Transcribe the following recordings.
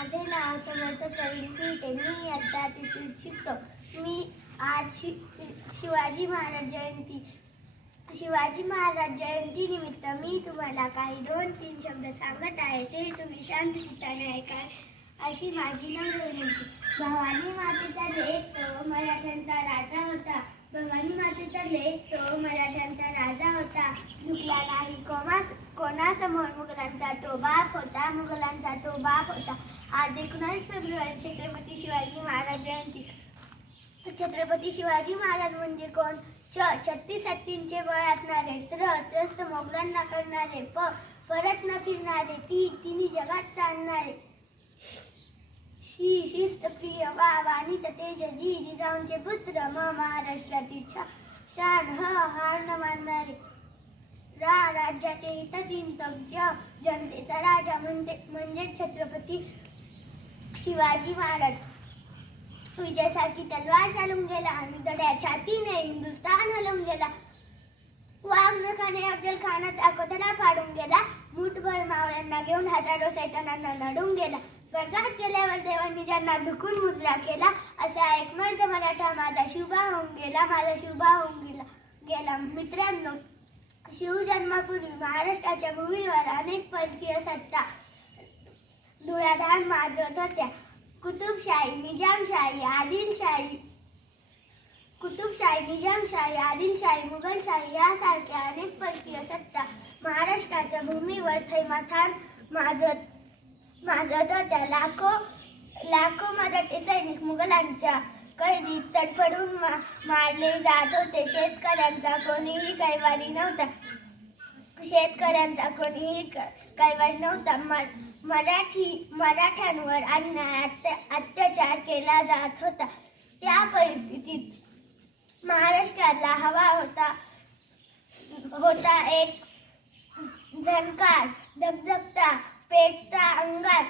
माझे नाव समर्थ प्रवीण पीटे मी इयत्ता तिसरीत शिकतो. मी आज शि शिवाजी महाराज जयंती शिवाजी महाराज जयंती निमित्त मी तुम्हाला काही दोन तीन शब्द सांगत आहे. ते तुम्ही शांत शांतचित्ताने ऐका अशी माझी नम्र विनंती. भवानी मातेचा लेख तो मराठ्यांचा राजा होता. भवानी मातेचा लेख तो मराठ्यांचा राजा होता. झुकला नाही कोमास कोणासमोर मुघलांचा तो बाप होता मुघलांचा तो बाप होता. आज एकोणास फेब्रुवारी छत्रपती शिवाजी महाराज जयंती. छत्रपती शिवाजी महाराज म्हणजे कोण? छ छत्तीस हत्तींचे बळ असणारे त्र त्रस्त मोगलांना करणारे प परत न फिरणारे ती तिन्ही जगात चालणारे. शी शिस्त प्रिय वा वाणी तेज जी जिजाऊंचे पुत्र म महाराष्ट्राची छा शान ह हार न मानणारे. रा राज्याचे हितचिंतक ज जनतेचा राजा म्हणजे म्हणजे छत्रपती शिवाजी महाराज. विजयासारखी तलवार चालून गेला आणि दड्या छातीने हिंदुस्थान हलवून गेला. वाघ नखाने अफजल खानाचा कोथळा फाडून गेला. मुठभर मावळ्यांना घेऊन हजारो सैतानांना नडून गेला. स्वर्गात गेल्यावर देवांनी ज्यांना झुकून मुजरा केला असा एक मर्द मराठा माझा शिवबा होऊन गेला माझा शिवबा होऊन गेला गेला. मित्रांनो शिवजन्मापूर्वी महाराष्ट्राच्या भूमीवर अनेक परकीय सत्ता धुळाधार माजवत होत्या. कुतुबशाही निजामशाही आदिलशाही कुतुबशाही निजामशाही आदिलशाही मुघलशाही यासारख्या अनेक परकीय सत्ता महाराष्ट्राच्या भूमीवर थैमाथान माजत माजत होत्या. लाखो लाखो मराठी सैनिक मुघलांच्या कैदीत तडफडून मा, मारले जात होते. शेतकऱ्यांचा कोणीही कैवारी नव्हता. शेतकऱ्यांचा कोणीही कैवारी नव्हता. मराठी मराठ्यांवर अन्याय अत्या- अत्याचार केला जात होता. त्या परिस्थितीत महाराष्ट्राला हवा होता होता एक झणकार धगधगता पेटता अंगार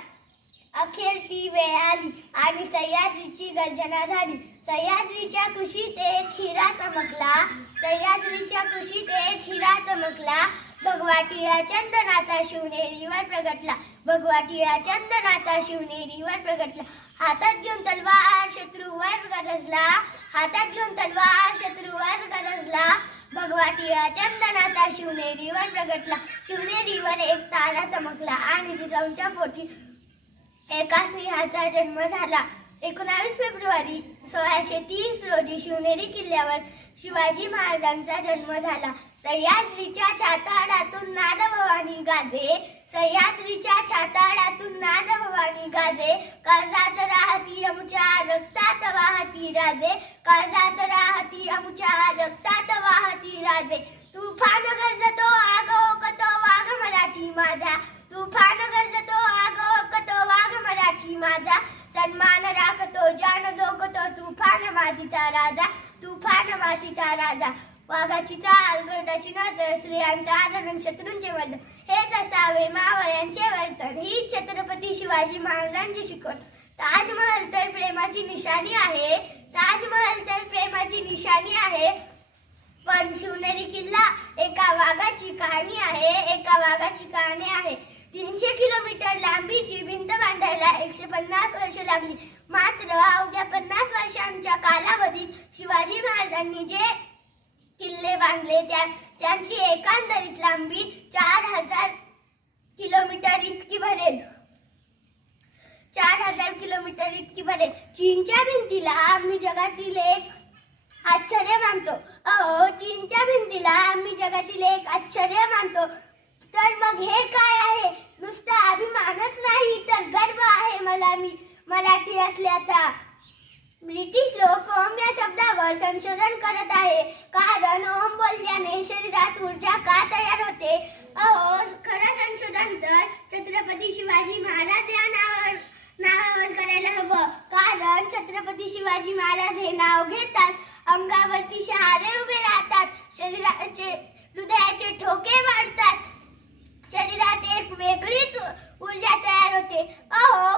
अखेर ती वेळ आली आणि सह्याद्रीची गर्जना झाली. सह्याद्रीच्या कुशीत एक हिरा चमकला. सह्याद्रीच्या कुशीत एक हिरा चमकला. भगवा टिळा चंदनाचा शिवनेरीवर प्रगटला. भगवा टिळा चंदनाचा शिवनेरीवर प्रगटला. हातात घेऊन तलवार शत्रूवर गरजला. हातात घेऊन तलवार शत्रूवर गरजला. भगवा टिळा चंदनाचा शिवनेरीवर प्रगटला. शिवनेरीवर एक तारा चमकला आणि जिजाऊंच्या पोटी एका सिंहाचा जन्म झाला. एकोणावीस फेब्रुवारी सोळाशे तीस रोजी शिवनेरी किल्ल्यावर शिवाजी महाराजांचा जन्म झाला. सह्याद्रीच्या छाताडातून नाद भवानी गाजे सह्याद्रीच्या छाताडातून नाद भवानी गाजे कर्जात राहती आमच्या रक्तात वाहती राजे कर्जात राहती आमच्या रक्तात वाहती राजे. तुफान गरजतो आगो कतो वाघ मराठी माझा. तुफान गरजतो आगो कतो वाघ मराठी माझा सन्मान राखतो जान जोगतो तुफान मातीचा राजा तुफान मातीचा राजा. वाघाची चाल गरुडाची नजर स्त्रियांचा आदरण शत्रूंचे मर्द हेच असावे मावळ्यांचे वर्तन. ही छत्रपती शिवाजी महाराजांची शिकवण. ताजमहल तर प्रेमाची निशाणी आहे. ताजमहल तर प्रेमाची निशाणी आहे. पण शिवनेरी किल्ला एका वाघाची कहाणी आहे. एका वाघाची कहाणी आहे. तीनशे किलोमीटर लांबीची भिंत बांधायला एकशे पन्नास वर्ष लागली. मात्र अवघ्या शिवाजी महाराजांनी जे किल्ले बांधले त्या त्यांची एकंदरीत लांबी चार हजार किलोमीटर इतकी भरेल. चार हजार किलोमीटर इतकी भरेल. चीनच्या भिंतीला आम्ही जगातील एक आश्चर्य मानतो. अहो चीनच्या भिंतीला आम्ही जगातील एक आश्चर्य मानतो. तर मग हे काय आहे? नुसता अभिमानच नाही तर गर्व आहे मला मी मराठी असल्याचा. ब्रिटिश लोक ओम या शब्दावर संशोधन करत आहे. कारण ओम बोलल्याने शरीरात ऊर्जा का तयार होते? अहो खरं संशोधन तर छत्रपती शिवाजी महाराज या नावावर नावावर करायला हवं. कारण छत्रपती शिवाजी महाराज हे नाव घेतात. अंगावरती शहारे उभे राहतात. शरीराचे हृदयाचे ठोके वाढतात. शरीरात एक वेगळीच ऊर्जा तयार होते. अहो